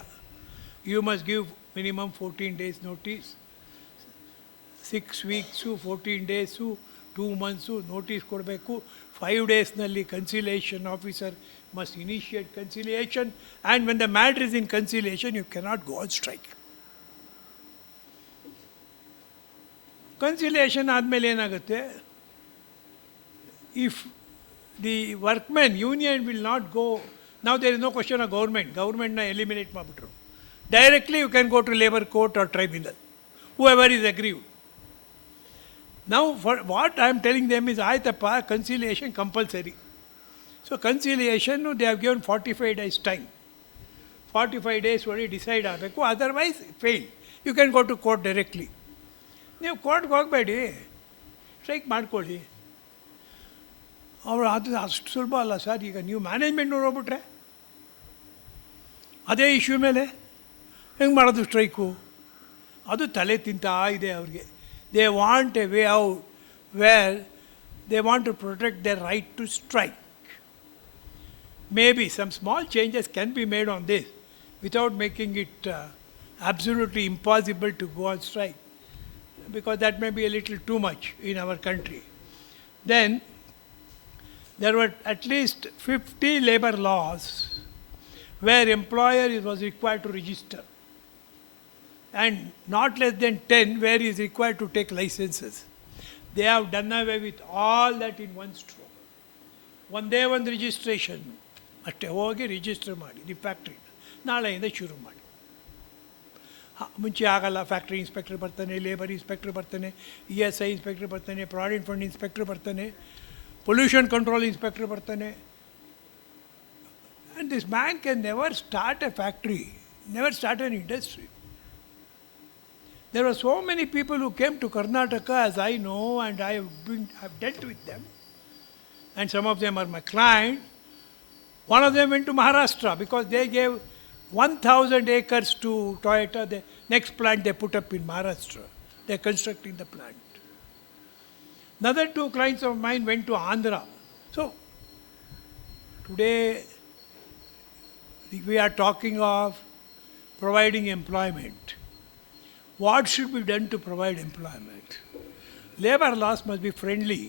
You must give minimum 14 days notice, 6 weeks, 14 days, 2 months notice ಕೊಡಬೇಕು. 5 days conciliation officer must initiate conciliation, and when the matter is in conciliation, you cannot go on strike. Conciliation ಆದಮೇಲೆ ಏನಾಗುತ್ತೆ? If the workmen, union will not go, now there is no question of government. Government na eliminate ಮಾಡಿಬಿಟ್ರು. Directly you can go to labor court or tribunal, whoever is aggrieved. Now for what I am telling them is ಆಯ್ತಪ್ಪ conciliation compulsory. So conciliation they have given 45 days time. 45 days ಒಳಗೆ decide ಆಗಬೇಕು, otherwise fail. You can go to court directly. ನೀವು ಕೋರ್ಟ್ಗೆ ಹೋಗಬೇಡಿ, strike ಮಾಡ್ಕೊಳ್ಳಿ. ಅವರು ಅದು ಅಷ್ಟು ಸುಲಭ ಅಲ್ಲ ಸರ್. ಈಗ ನೀವು ಮ್ಯಾನೇಜ್ಮೆಂಟ್ನವ್ರು ಹೋಗ್ಬಿಟ್ರೆ ಅದೇ ಇಶ್ಯೂ ಮೇಲೆ ಹೆಂಗೆ ಮಾಡೋದು ಸ್ಟ್ರೈಕು? ಅದು ತಲೆ ತಿಂತಾ ಇದೆ ಅವ್ರಿಗೆ. They want a way out where they want to protect their right to strike. Maybe some small changes can be made on this without making it absolutely impossible to go on strike, because that may be a little too much in our country. Then there were at least 50 labor laws where employer was required to register, and not less than 10 where he is required to take licenses. They have done away with all that in one stroke. ಒಂದೇ ಒಂದು registration ಅಷ್ಟೇ, ಹೋಗಿ register ಮಾಡಿ ನಿಮ್ಮ factory, ನಾಳೆಯಿಂದ ಶುರು ಮಾಡಿ. ಮುಂಚೆ ಆಗಲ್ಲ. ಫ್ಯಾಕ್ಟ್ರಿ ಇನ್ಸ್ಪೆಕ್ಟರ್ ಬರ್ತಾನೆ, ಲೇಬರ್ ಇನ್ಸ್ಪೆಕ್ಟರ್ ಬರ್ತಾನೆ, ESI ಇನ್ಸ್ಪೆಕ್ಟರ್ ಬರ್ತಾನೆ, ಪ್ರಾವಿಡೆಂಟ್ ಫಂಡ್ ಇನ್ಸ್ಪೆಕ್ಟರ್ ಬರ್ತಾನೆ, ಪೊಲ್ಯೂಷನ್ ಕಂಟ್ರೋಲ್ ಇನ್ಸ್ಪೆಕ್ಟರ್ ಬರ್ತಾನೆ. And this man can never start A factory, never start N industry. There were so many people who came to Karnataka, as I know, and I have dealt with them, and some of them are my client. One of them went to Maharashtra because they gave 1,000 acres to Toyota. The next plant they put up in Maharashtra. They are constructing the plant. Another two clients of mine went to Andhra. So, today we are talking of providing employment. What should be done to provide employment? Labor laws must be friendly.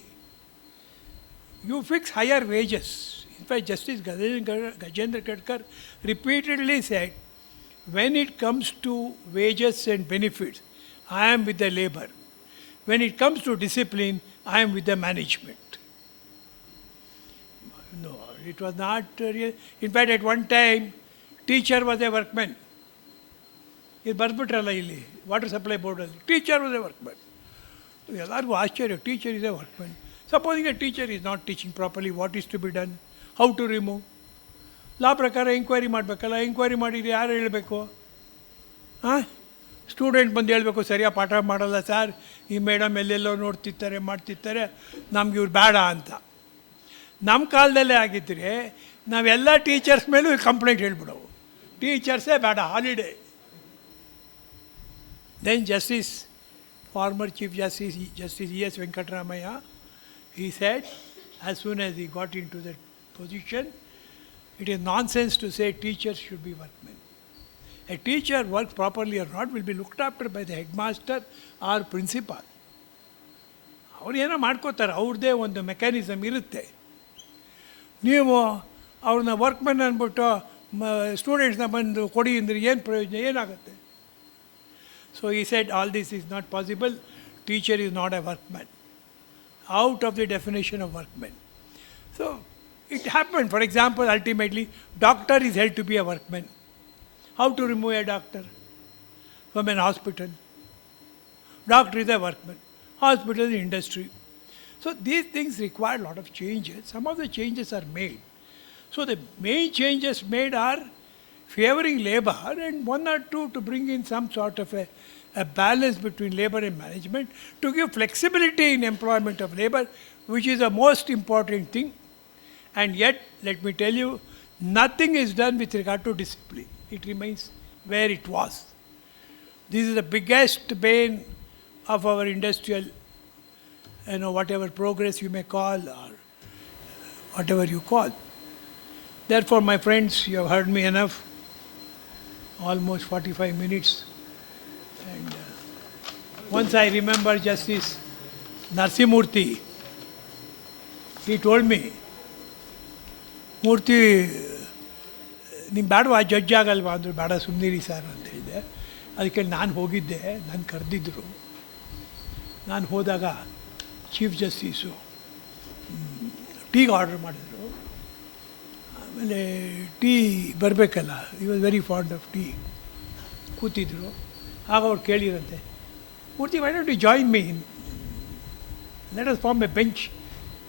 You fix higher wages. In fact, Justice Gajendra Khadkar repeatedly said, when it comes to wages and benefits, I am with the labor. When it comes to discipline, I am with the management. No, it was not real. In fact, at one time, teacher was a workman. ಇದು ಬರ್ಬಿಟ್ರಲ್ಲ ಇಲ್ಲಿ water supply ಬೋರ್ಡಲ್ಲಿ, teacher was a workman. ಎಲ್ಲರಿಗೂ ಆಶ್ಚರ್ಯ, teacher is a workman. Supposing a teacher is not teaching properly, what is to be done? How to remove? ಲಾ ಪ್ರಕಾರ enquiry ಮಾಡಬೇಕಲ್ಲ. Enquiry ಮಾಡಿದರೆ ಯಾರು ಹೇಳಬೇಕು? ಹಾಂ, ಸ್ಟೂಡೆಂಟ್ ಬಂದು ಹೇಳಬೇಕು, ಸರಿಯಾಗಿ ಪಾಠ ಮಾಡಲ್ಲ ಸರ್, ಈ ಮೇಡಮ್ ಎಲ್ಲೆಲ್ಲೋ ನೋಡ್ತಿರ್ತಾರೆ ಮಾಡ್ತಿರ್ತಾರೆ, ನಮ್ಗೆ ಇವ್ರು ಬೇಡ ಅಂತ. ನಮ್ಮ ಕಾಲದಲ್ಲೇ ಆಗಿದ್ದರೆ ನಾವೆಲ್ಲ ಟೀಚರ್ಸ್ ಮೇಲೂ ಕಂಪ್ಲೇಂಟ್ ಹೇಳ್ಬಿಡವು, ಟೀಚರ್ಸೇ ಬೇಡ, holiday. Then former Chief Justice E.S. Venkatramaya, he said, as soon as he got into that position, it is nonsense to say teachers should be workmen. A teacher, works properly or not, will be looked after by the headmaster or principal. ಅವ್ರು ಏನೋ ಮಾಡ್ಕೋತಾರೆ, ಅವ್ರದ್ದೇ ಒಂದು mechanism ಇರುತ್ತೆ. ನೀವು ಅವ್ರನ್ನ ವರ್ಕ್ಮೆನ್ ಅಂದ್ಬಿಟ್ಟು ಸ್ಟೂಡೆಂಟ್ಸ್ನ ಬಂದು ಕೊಡಿ ಅಂದರೆ ಏನು ಪ್ರಯೋಜನ, ಏನಾಗುತ್ತೆ? So he said, all this is not possible. Teacher is not a workman. Out of the definition of workman. So it happened. For example, ultimately, doctor is held to be a workman. How to remove a doctor from an hospital? Doctor is a workman. Hospital is industry. So these things require a lot of changes. Some of the changes are made. So the main changes made are favoring labor, and one or two to bring in some sort of a balance between labor and management, to give flexibility in employment of labor, which is the most important thing. And yet, let me tell you, nothing is done with regard to discipline. It remains where it was. This is the biggest bane of our industrial, whatever progress you may call, or whatever you call. Therefore, my friends, you have heard me enough. Almost 45 minutes. And once I remember Justice Narsimurthy, he told me, ಮೂರ್ತಿ ನಿಮ್ಮ ಬೇಡವಾ judge ಆಗಲ್ವಾ ಅಂದರು. ಬೇಡ ಸುಮ್ಮನಿರಿ sir ಅಂತ ಹೇಳಿದೆ. ಅದಕ್ಕೆ ನಾನು ಹೋಗಿದ್ದೆ, ನಾನು ಕರೆದಿದ್ದರು. ನಾನು ಹೋದಾಗ ಚೀಫ್ ಜಸ್ಟಿಸು ಟೀಗೆ ಆರ್ಡ್ರ್ ಮಾಡಿದರು. ಆಮೇಲೆ ಟೀ ಬರಬೇಕಲ್ಲ, he was very fond of tea. ಕೂತಿದ್ರು. ಆಗ ಅವ್ರು ಕೇಳಿರಂತೆ, Murthy, why don't you join me in let us form a bench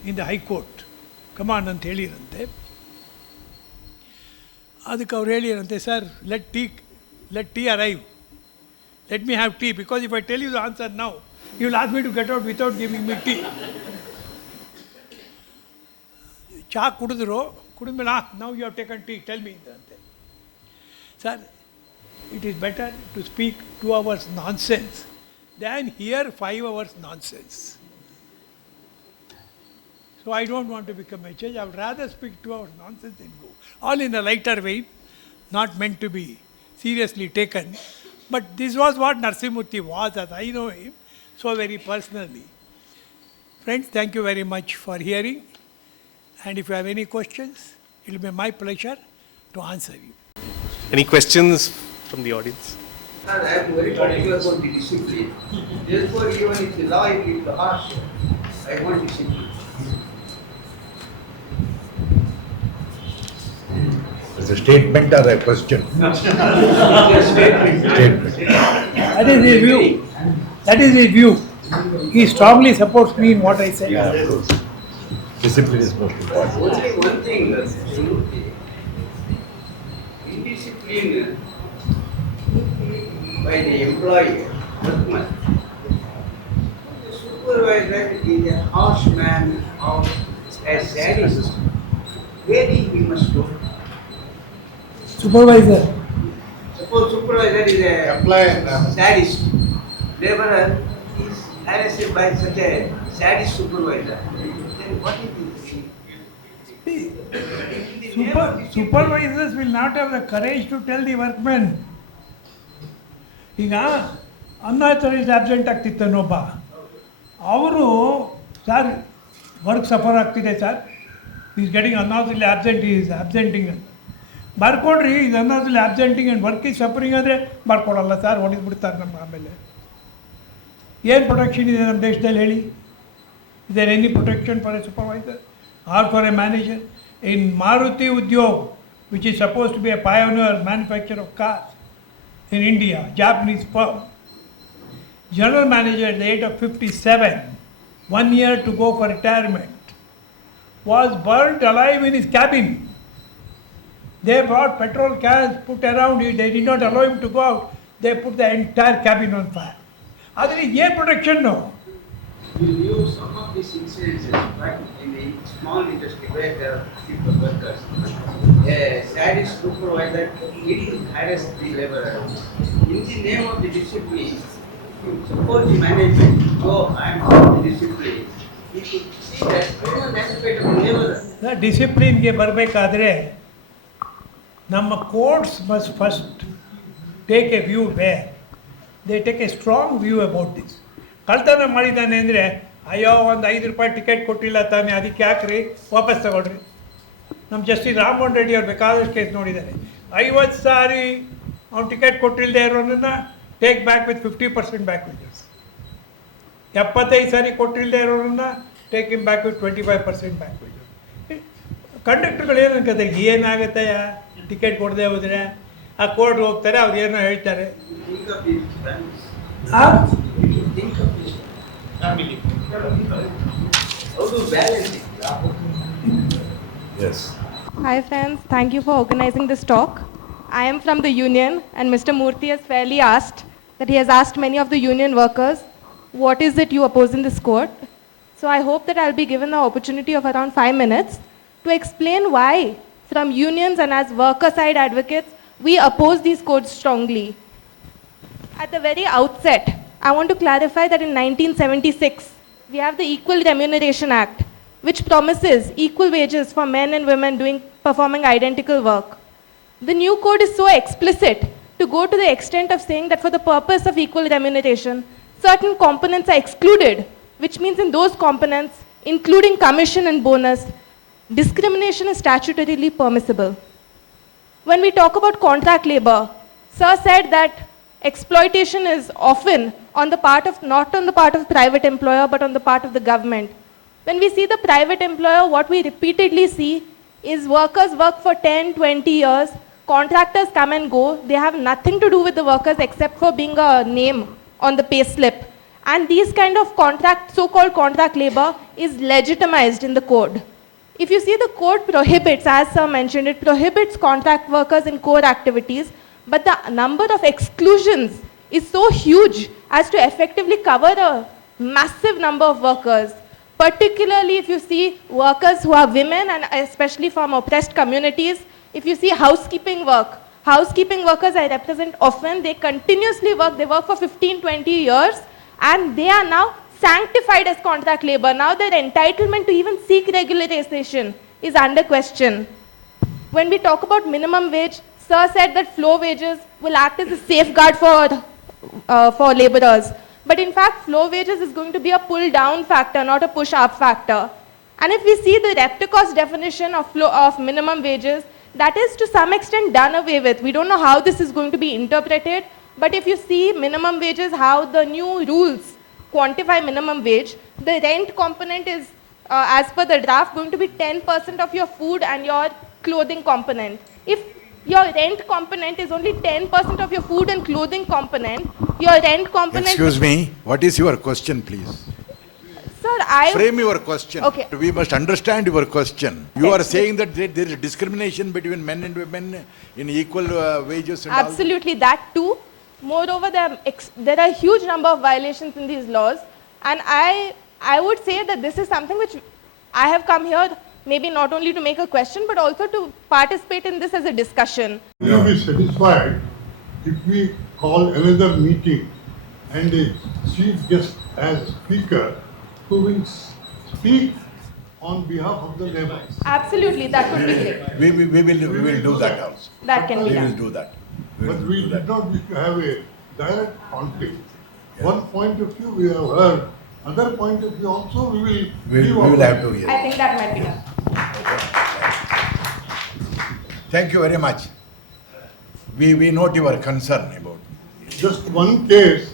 in the high court, come on ಅಂತ ಹೇಳಿರಂತೆ. ಅದಕ್ಕೆ ಅವ್ರು ಹೇಳಿರಂತೆ, sir let tea arrive, let me have tea, because if I tell you the answer now you will ask me to get out without giving me tea. ಚಹಾ ಕುಡಿದ್ಮೇಲೆ now you have taken tea, tell me ಅಂತೆ. Sir, it is better to speak 2 hours nonsense than hear 5 hours nonsense. So I don't want to become a judge. I would rather speak 2 hours nonsense than go. All in a lighter vein, not meant to be seriously taken. But this was what Narasimurthy was, as I know him, so very personally. Friends, thank you very much for hearing. And if you have any questions, it will be my pleasure to answer you. Any questions from the audience? Sir, I am very particular about the discipline. Therefore, even if the law is little harsh, I want discipline. It's a statement or a question? It's a statement. Statement. That is his view. That is his view. He strongly supports me in what I said. Yeah, of course. Discipline is most important. Only one thing, Mr. Murthy. Indiscipline by the employee, workman. The supervisor is a harsh man or a sadist. Where he must go? Supervisor. Suppose supervisor is a sadist. Laborer is harassed by such a sadist supervisor. Then what is it? Supervisors will not have the courage to tell the workmen. ಈಗ unauthorised absent ಆಗ್ತಿತ್ತನೊಬ್ಬ, ಅವರು sir work suffer ಆಗ್ತಿದೆ sir, is getting unauthorised absent, is absenting ಅಂತ ಬರ್ಕೊಡ್ರಿ. ಇದು unauthorised absenting and work is suffering ಅಂದರೆ ಬರ್ಕೊಡಲ್ಲ sir, ಹೊಡಿದ್ಬಿಡ್ತಾರೆ ನಮ್ಮ. ಆಮೇಲೆ ಏನು ಪ್ರೊಟೆಕ್ಷನ್ ಇದೆ ನಮ್ಮ ದೇಶದಲ್ಲಿ ಹೇಳಿ? Is there any protection for a supervisor or for a manager? In Maruti Udyog, which is supposed to be a pioneer manufacturer of cars in India, Japanese firm, general manager at the age of 57, 1 year to go for retirement, was burnt alive in his cabin. They brought petrol cans, put around it, they did not allow him to go out, they put the entire cabin on fire. That is a protection, no? We view some of these incidences back in the small industry where there are people workers. A sadist supervisor will harass the laborer. In the name of the discipline, suppose the management, I am for the discipline, you should see that human aspect of the laborer. ಡಿಸಿಪ್ಲಿನ್ಗೆ ಬರಬೇಕಾದ್ರೆ ನಮ್ಮ courts must first take A view where they take A strong view about this. ಕಳ್ತನ ಮಾಡಿದ್ದಾನೆ ಅಂದರೆ, ಅಯ್ಯೋ ಒಂದು ₹5 ticket ಕೊಟ್ಟಿಲ್ಲ ತಾನೆ, ಅದಕ್ಕೆ ಯಾಕ್ರಿ, ವಾಪಸ್ ತಗೊಳ್ರಿ. ನಮ್ಮ ಜಸ್ಟಿಸ್ ರಾಮಮೋಹನ್ ರೆಡ್ಡಿ ಅವ್ರು ಬೇಕಾದಷ್ಟು ಕೇಸ್ ನೋಡಿದ್ದಾರೆ. 50 ಸಾರಿ ಅವ್ನು ಟಿಕೆಟ್ ಕೊಟ್ಟಿಲ್ಲದೆ ಇರೋನನ್ನು take back with 50% back wages. 75 ಸಾರಿ ಕೊಟ್ಟಿಲ್ಲದೆ ಇರೋರನ್ನ take him back with 25% back wages. ಕಂಡಕ್ಟರ್ಗಳು ಏನು ಅನ್ಕೋತಾರೆ, ಏನಾಗುತ್ತೆಯ ಟಿಕೆಟ್ ಕೊಡದೆ ಹೋದರೆ, ಆ ಕೋರ್ಟ್ಗೆ ಹೋಗ್ತಾರೆ, ಅವ್ರು ಏನೋ ಹೇಳ್ತಾರೆ. Think of this. How to balance it? Yes. Hi friends, thank you for organizing this talk. I am from the union and Mr. Murthy has fairly asked that he has asked many of the union workers, what is it you oppose in this court? So I hope that I'll be given the opportunity of around 5 minutes to explain why from unions and as worker side advocates, we oppose these courts strongly. At the very outset, I want to clarify that in 1976, we have the Equal Remuneration Act, which promises equal wages for men and women performing identical work. The new code is so explicit to go to the extent of saying that for the purpose of equal remuneration, certain components are excluded, which means in those components, including commission and bonus, discrimination is statutorily permissible. When we talk about contract labor, Sir said that exploitation is often on the part of, not on the part of private employer, but on the part of the government. When we see the private employer, what we repeatedly see is workers work for 10, 20 years, contractors come and go, they have nothing to do with the workers except for being a name on the pay slip. And these kind of contract, so-called contract labor is legitimized in the code. If you see, the code prohibits, as Sir mentioned, it prohibits contract workers in core activities, but the number of exclusions is so huge as to effectively cover a massive number of workers. Particularly if you see workers who are women and especially from oppressed communities, if you see housekeeping workers I represent often, they continuously work, they work for 15, 20 years, and they are now sanctified as contract labor. Now their entitlement to even seek regularization is under question. When we talk about minimum wage, Sir said that floor wages will act as a safeguard for laborers. But in fact, floor wages is going to be a pull-down factor, not a push-up factor. And if we see the Repticos definition of minimum wages, that is to some extent done away with. We don't know how this is going to be interpreted, but if you see minimum wages, how the new rules quantify minimum wage, the rent component is, as per the draft, going to be 10% of your food and your clothing component. If your rent component is only 10% of your food and clothing component, your rent component... Excuse me, what is your question, please? Sir, Frame your question. Okay. We must understand your question. You are saying that there is discrimination between men and women in equal wages and Absolutely, that too. Moreover, there are a huge number of violations in these laws, and I would say that this is something which I have come here maybe not only to make a question, but also to participate in this as a discussion. We will be satisfied if we call another meeting and a chief guest as speaker who will speak on behalf of the labor. Absolutely, that would be great. We will do that also. That can be We will done. do that. But we did not wish to have a direct conflict. One point of view we have heard, other point of view also we will We will have to hear. I think that might be done. Thank you very much. We note your concern about. Just one case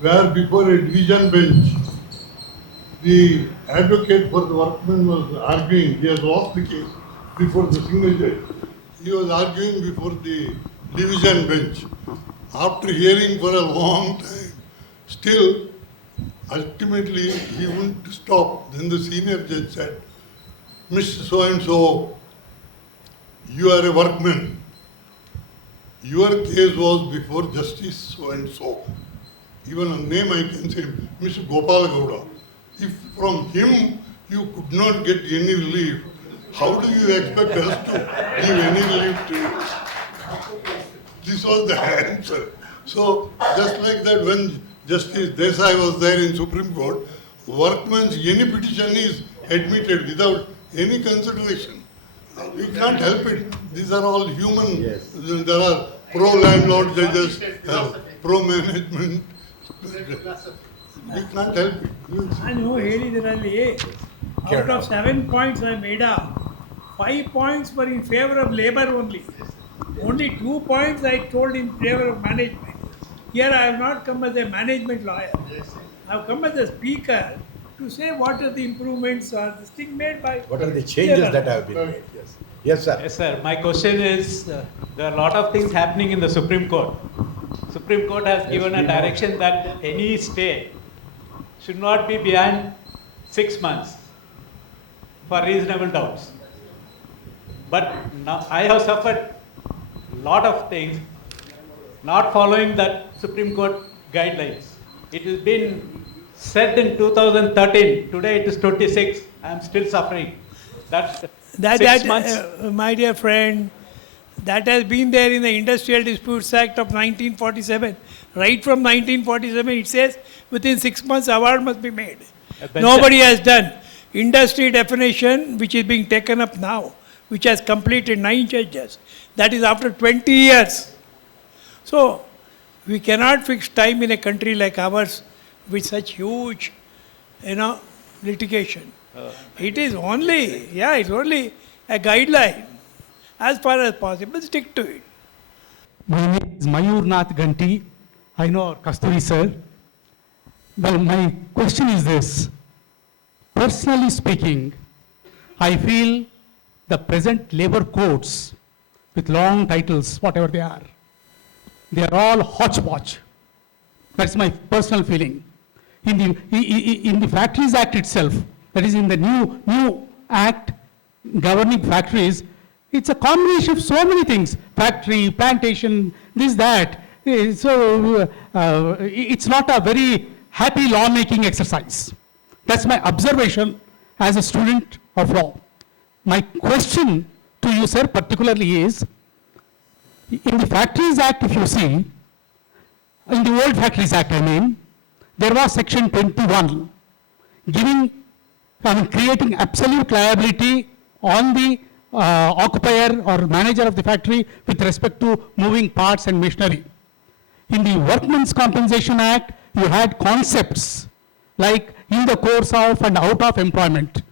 where before a division bench, the advocate for the workman was arguing, he has lost the case before the single judge. He was arguing before the division bench. After hearing for a long time, still, ultimately he wouldn't stop. Then the senior judge said, Mr. So-and-so, you are a workman. Your case was before Justice so-and-so. Even a name I can say, Mr. Gopal Gowda. If from him you could not get any relief, how do you expect us to give any relief to you? This was the answer. So, just like that, when Justice Desai was there in Supreme Court, workman's any petition is admitted without any consideration. We can't help it. These are all human. Yes. There are pro-landlord judges, pro-management. We can't help it. ನಾನು ಹೇಳಿದ್ರಲ್ಲಿ out of 7 points I made up, 5 points were in favor of labor only. Only 2 points I told in favor of management. Here I have not come as a management lawyer. I have come as a speaker to say what are the improvements or this thing made by... What are the changes that have been made? Yes. Yes, sir. Yes, sir. My question is, there are a lot of things happening in the Supreme Court. Supreme Court has given a direction that any stay should not be beyond 6 months for reasonable doubts. But now I have suffered a lot of things not following that Supreme Court guidelines. It has been said in 2013, today it is 26, I am still suffering. That's 6 months. My dear friend, that has been there in the Industrial Disputes Act of 1947. Right from 1947 it says within 6 months award must be made. Nobody has done. Industry definition which is being taken up now, which has completed 9 judges, that is after 20 years. So, we cannot fix time in a country like ours with such huge, litigation. It is only, yeah, it's only a guideline. As far as possible, stick to it. My name is Mayur Nath Ganti. I know Kasturi sir. Well, my question is this. Personally speaking, I feel the present labor codes with long titles, whatever they are all hodgepodge. That's my personal feeling. In the Factories Act itself, that is in the new act governing factories, it's a combination of so many things, factory, plantation, this, that. So it's not a very happy lawmaking exercise. That's my observation as a student of law. My question to you, sir, particularly is, in the Factories Act, if you see, in the old Factories Act, I mean, there was section 21 creating absolute liability on the occupier or manager of the factory with respect to moving parts and machinery. In the Workmen's Compensation Act, you had concepts like in the course of and out of employment.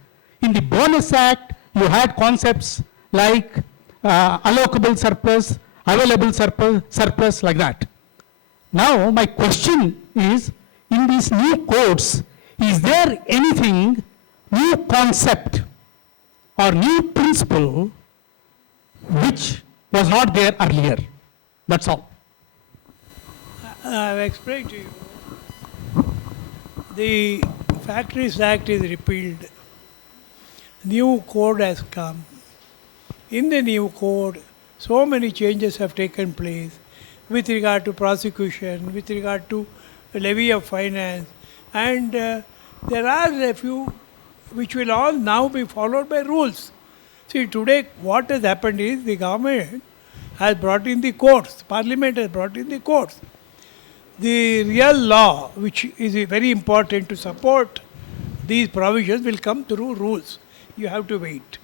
In the Bonus Act, you had concepts like allocable surplus, available surplus, like that. Now, my question is, in these new codes, is there anything, new concept or new principle which was not there earlier? That's all. I've explained to you. The Factories Act is repealed. New code has come. In the new code, so many changes have taken place with regard to prosecution, with regard to levy of finance, and there are a few which will all now be followed by rules. See, today what has happened is the government has brought in the courts, Parliament has brought in the courts. The real law, which is very important to support these provisions, will come through rules. You have to wait.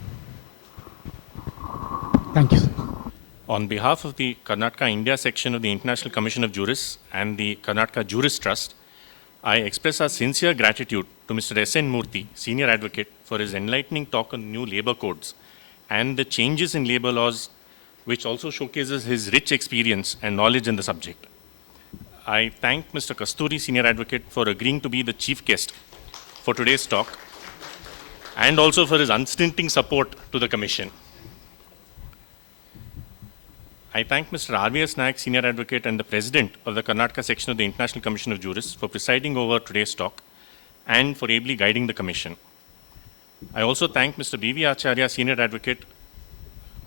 Thank you, sir. On behalf of the Karnataka India section of the International Commission of Jurists and the Karnataka Jurist Trust, I express our sincere gratitude to Mr. S N Murthy, Senior Advocate, for his enlightening talk on new labour codes and the changes in labour laws, which also showcases his rich experience and knowledge in the subject. I thank Mr. Kasturi, Senior Advocate, for agreeing to be the chief guest for today's talk and also for his unstinting support to the Commission. I thank Mr. RVS Nayak, Senior Advocate and the President of the Karnataka section of the International Commission of Jurists, for presiding over today's talk and for ably guiding the Commission. I also thank Mr. B.V. Acharya, Senior Advocate,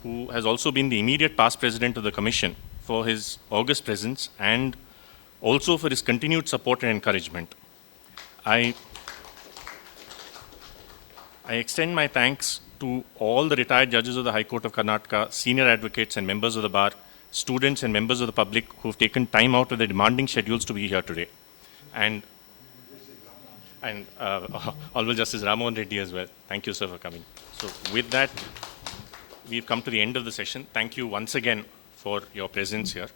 who has also been the immediate past President of the Commission, for his august presence and also for his continued support and encouragement. I extend my thanks to all the retired judges of the High Court of Karnataka, senior advocates and members of the bar, students and members of the public who have taken time out of their demanding schedules to be here today. And Honorable Justice Ramohan Reddy as well. Thank you, sir, for coming. So with that, we've come to the end of the session. Thank you once again for your presence here.